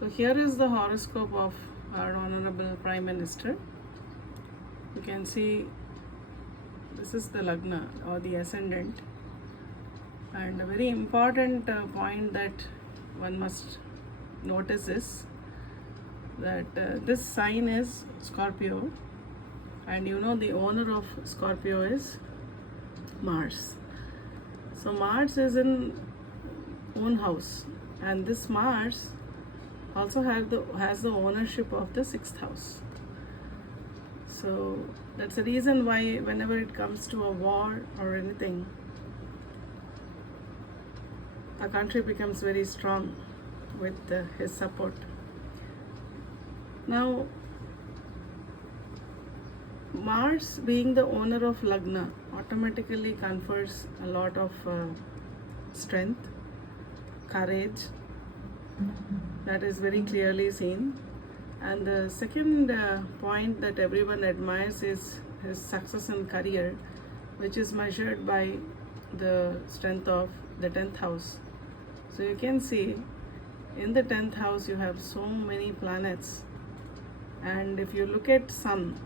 So here is the horoscope of our Honourable Prime Minister. You can see this is the Lagna or the ascendant, and a very important point that one must notice is that this sign is Scorpio, and you know the owner of Scorpio is Mars. So Mars is in own house, and this Mars also has the ownership of the 6th house. So that's the reason why whenever it comes to a war or anything, a country becomes very strong with his support. Now, Mars being the owner of Lagna automatically confers a lot of strength, courage, that is very clearly seen. And the second point that everyone admires is his success in career, which is measured by the strength of the 10th house. So you can see in the 10th house you have so many planets, and if you look at Sun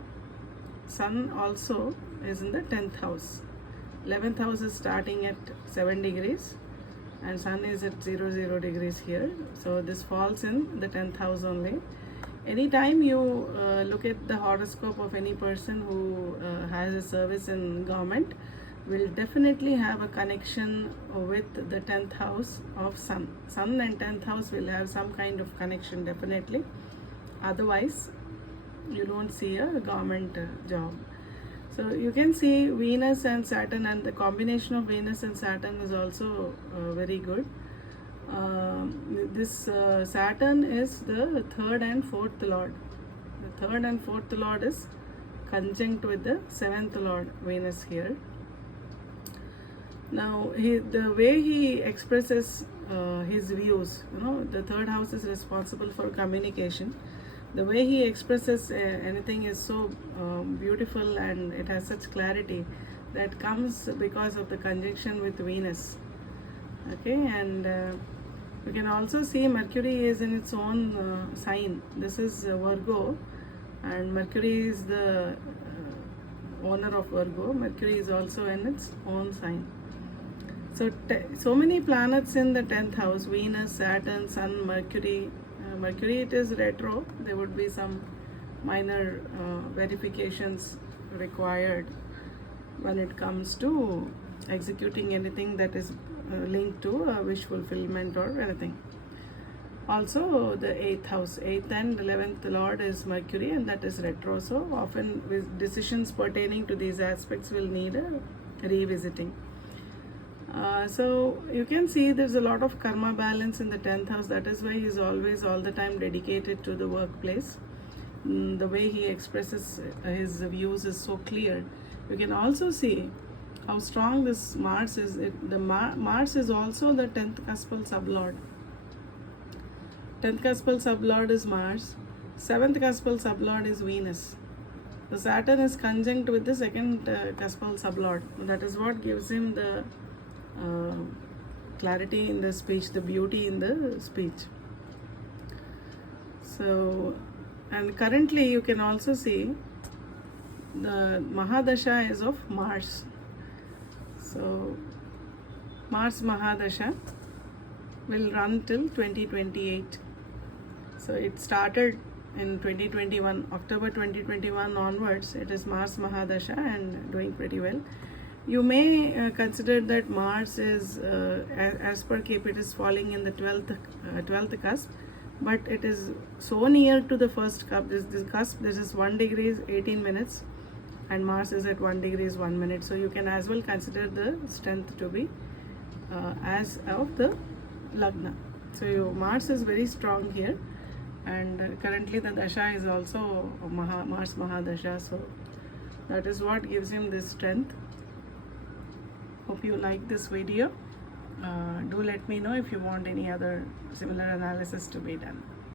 also is in the 10th house. 11th house is starting at 7 degrees and Sun is at 0 degrees here, so this falls in the 10th house only. Anytime you look at the horoscope of any person who has a service in government, will definitely have a connection with the 10th house of Sun. Sun and 10th house will have some kind of connection definitely, otherwise you don't see a government job. So you can see Venus and Saturn, and the combination of Venus and Saturn is also very good. This Saturn is the 3rd and 4th lord. The 3rd and 4th lord is conjunct with the 7th lord Venus here. Now the way he expresses his views, the 3rd house is responsible for communication. The way he expresses anything is so beautiful, and it has such clarity that comes because of the conjunction with Venus. Okay, and you can also see Mercury is in its own sign. This is Virgo, and Mercury is the owner of Virgo. Mercury is also in its own sign. So many planets in the 10th house: Venus, Saturn, Sun, Mercury. Mercury, it is retro. There would be some minor verifications required when it comes to executing anything that is linked to a wish fulfillment or anything. Also the 8th house, 8th and 11th lord is Mercury, and that is retro. So often with decisions pertaining to these aspects will need a revisiting. So you can see there's a lot of karma balance in the 10th house. That is why he's always all the time dedicated to the workplace. The way he expresses his views is so clear. You can also see how strong this Mars is. Mars is also the 10th cuspal sublord. 10th cuspal sublord is Mars. 7th cuspal sublord is Venus. The Saturn is conjunct with the 2nd cuspal sublord. That is what gives him the clarity in the speech, the beauty in the speech. So, and currently you can also see the Mahadasha is of Mars. So Mars Mahadasha will run till 2028. So it started in 2021, October 2021 onwards. It is Mars Mahadasha and doing pretty well. You may consider that Mars is, as per Cape, it is falling in the 12th cusp, but it is so near to the first cusp. This is 1 degree 18 minutes, and Mars is at 1 degree 1 minute. So you can as well consider the strength to be as of the Lagna. So Mars is very strong here, and currently the Dasha is also Mars Mahadasha. So that is what gives him this strength. Hope you like this video. Do let me know if you want any other similar analysis to be done.